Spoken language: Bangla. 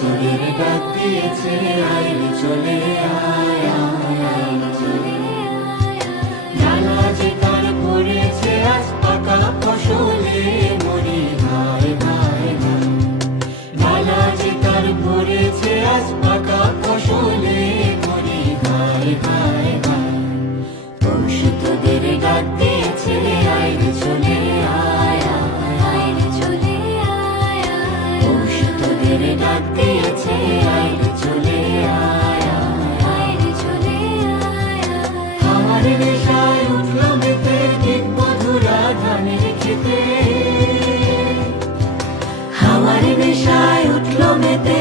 তোদের ডাক দিয়েছে, আয় রে চলে আয়, আয়, আয় রে চলে আয়। ডালা যে তার ভরেছে আজ পাকা ফসলে, মরি ভাই ভাই ভাই। ডালা যে তার ভরেছে আজ পাকা ফসলে, মরি ভাই ভাই ভাই। পৌষ তোদের ডাক দিয়েছে, আয় রে চলে আয়, আয়, আয় রে চলে আয়, আয়। পৌষ তোদের ডাক দিয়েছে, আয় রে চলে আয়, আয়, আয় রে চলে আয়, আয়। আমার নেশায় উঠলো মেতে ঠিক মধুরা ধানের খেতে, আমার নেশায় উঠলো মেতে